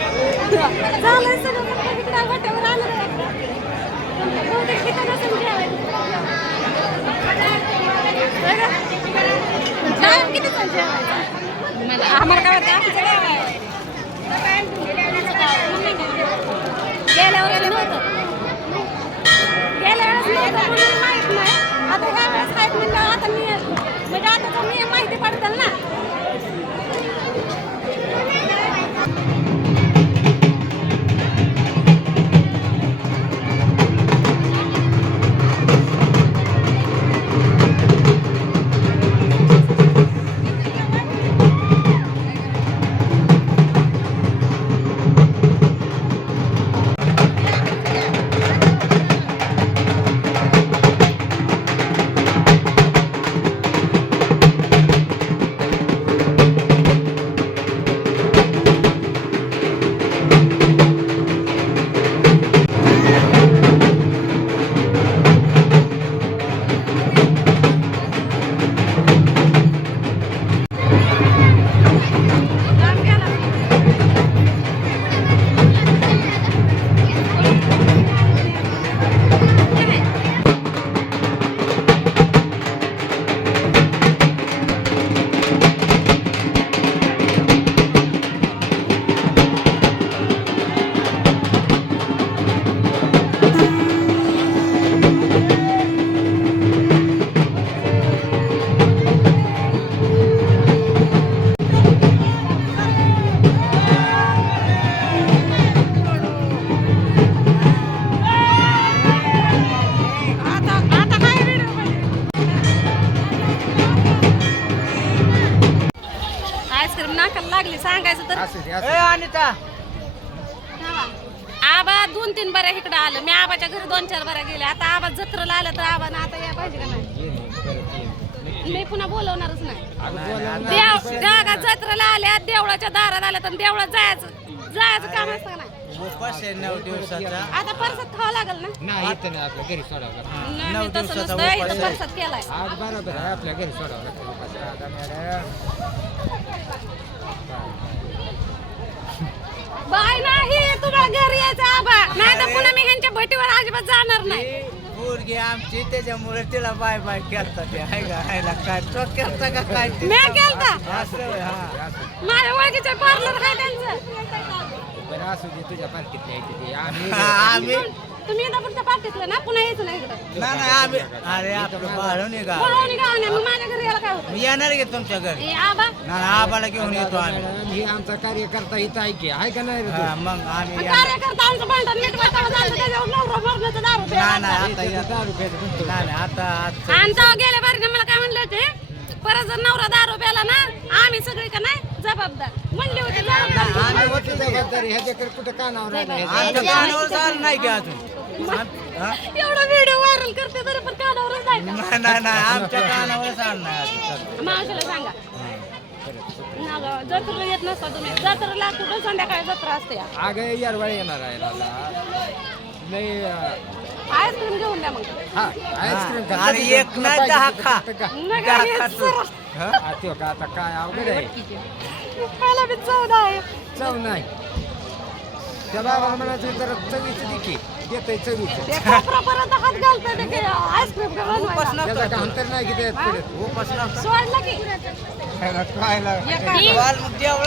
झालं सगळं तिकडे वाट्यावर आलं बहुतेक ठिकाण असून जेवायचं किती पण जेवायचं आम्हाला काय वाटतं आमचं जेवायचं गेल्या वेळेला नव्हतं. गेल्या वेळेस नव्हतं. सांगायचं तर? अनिता. आबा दोन तीन बऱ्या इकडे आलं. मी आबाच्या घरी दोन चार बऱ्या गेले आता आबा जत्रेला आलं तर आबा आता या पाहिजे का नाही? मी पुन्हा बोलवणारच नाही. देव गागा जत्रेला आल्या देवळाच्या दारात आल्या तर देवळात जायचं जायचं काम असतं का नाही? उपास आहे नऊ दिवसाचा. आता परसात खावं लागेल ना? नाही इथं नाही आपल्या घरी सोडावं लागतं नाही नऊ मी तसं दिवसाचा नसतं उपास इथं आहे. परसात केलाय. आज बरोबर आहे आपल्या घरी सोडावं लागतं आता मॅडम. बाय नाही तुम्हाला घरी यायचं आबा. नाही तर पुन्हा मी ह्यांच्या भटीवर अजिबात जाणार नाही. पोरगी आमची त्याच्यामुळे तिला बाय बाय करता ते. आहे का हायला काय तो करता का काय ते? मी केलता? असं होय, हा. माझ्या ओळखीचे पार्लर आहे त्यांचं. असू दे तुझ्या पार्टीत यायची ती. आम्ही आम्ही तुम्ही इथं पुढच्या पार्टीतलं ना पुन्हा यायचं नाही इकडं. नाही नाही आम्ही अरे आपलं बाळून आहे का? बोलावणी गाव नाही मग माझ्या घरी यायला काय होतं? मी येणार की तुमच्या घरी. ए आबा. ना आबाला घेऊन येतो आम्ही. हे आमचा कार्यकर्ता इथं ऐके आहे का नाही रे तू? हा, मग आम्ही येणार. कार्यकर्ता आमचं भांडण मिटवायचं झालं त्याच्यावर नवरा मरणाचं दारू नाही प्यायला. नाही आता दहा रुपयाचं गुंतवणूक. नाही नाही आता आज आणि तेव्हा गेल्या बारीने मला काय म्हणले होते? परत जर नवरा दारू प्याला ना आम्ही सगळी का नाही जबाबदार? म्हणले होते जबाबदार आम्ही होती जबाबदारी ह्याच्याकडे कुठं कानावर राहिलं आमच्या कानावर झालं नाही की अजून? हा? एवढा व्हिडिओ व्हायरल करते तरी पण कानावरच जायचं नाही नाही नाही आमच्या कानावर झालं नाही अजून मावशीला सांगा ना गं, जत्रेला येत नसता तुम्ही जत्रेला कुठं संध्याकाळी जत्रा असते अगं यारवाळी येणार आहे लाला. लय अं, आईस्क्रीम घेऊन द्या मग हा आईस्क्रीम खा. अरे एक नाही दहा खा का? नका हे. हा? हा, त्यो का आता काय अवघड आहे खायला बी चवदा आहे चव नाही त्या बाबाला म्हणायचं चवीचं दे की देतय चवीचं ते कोपरापर्यंत हात घालतोय ते की आईस्क्रीम का उपास बनवायला. नव्हता त्याचा तो. अंतर नाही की त्यात. सोडलं ही मग जेवण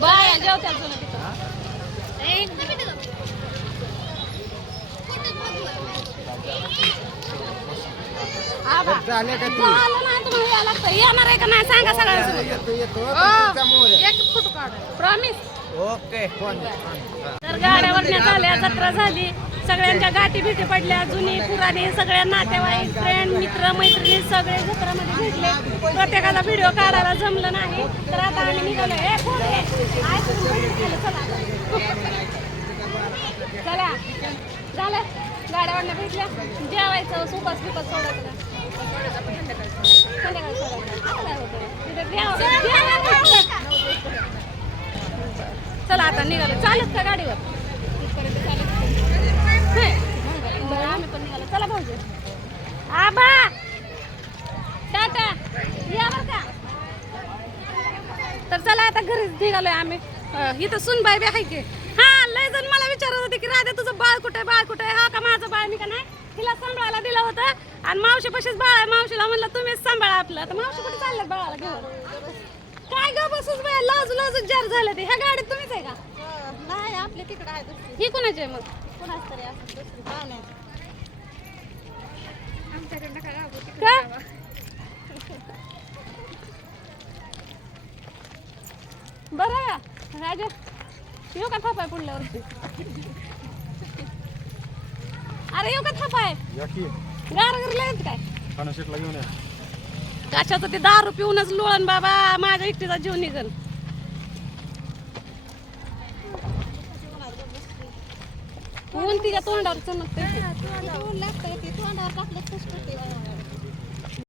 बाया जेवत्या जुनं तिथं. आबा. झाले का तू झालं नाही तुम्हाला यायला लागतं. येणार आहे का नाही सांगा सगळ्यांना येतो येतो हो. एक फोटो काढ प्रॉमिस ओके तर गाड्यावर झाल्या जत्रा झाली. सगळ्यांच्या गाठी भेटी पडल्या जुनी पुराणी सगळ्या नातेवाईक फ्रेंड मित्र मैत्रिणी सगळे जत्रामध्ये भेटले. प्रत्येकाला व्हिडिओ काढायला जमलं नाही. तर आता आम्ही निघालो हे कोण आहे? चला. झालं. गाड्यावरनं भेटल्या जेवायचं सुपास बिपास सोडायचं. संध्याकाळी सोडायचं. आता काय होतं? तिथे देव- देवाला- चला आता निघालो. चालत का गाडीवर? आम्ही पण निघालो. चला भाऊजी. आबा! टाटा. या का. तर चला आता घरीच निघालोय आम्ही. इथं सुनबाई बी आहे की. हा लय जण मला विचारत होते की राधा तुझं बाळ कुठे बाळ कुठे हा का माझं बाळ? मी का नाही? तिला सांभाळायला दिलं होतं. आणि मावशी पशीच बाळा मावशीला म्हणलं तुम्हीच सांभाळा आपलं. तर मावशी कुठे चालल्यात बाळाला घेऊन? काय ग बसूच बाय? लाजू लाजू जार झालं ते. ह्या गाडीत तुम्हीच आहे का? नाही आपल्या तिकडे आहे दुसरी. ही कुणाची आहे मग? कुणाच तरी असं दुसरी पाहुणे. का? बरं आहे का? राजा येऊ का थापाय पुढल्या वर्षी अरे येऊ का थापाय? गार लागत काय? कशाचं ते दारू पिऊनच लोळण बाबा माझ्या एकटीचा जीव निघन. ऊन तिच्या तोंडावर चमकते ऊन लागतं ती तोंडावर टाकलं कष्ट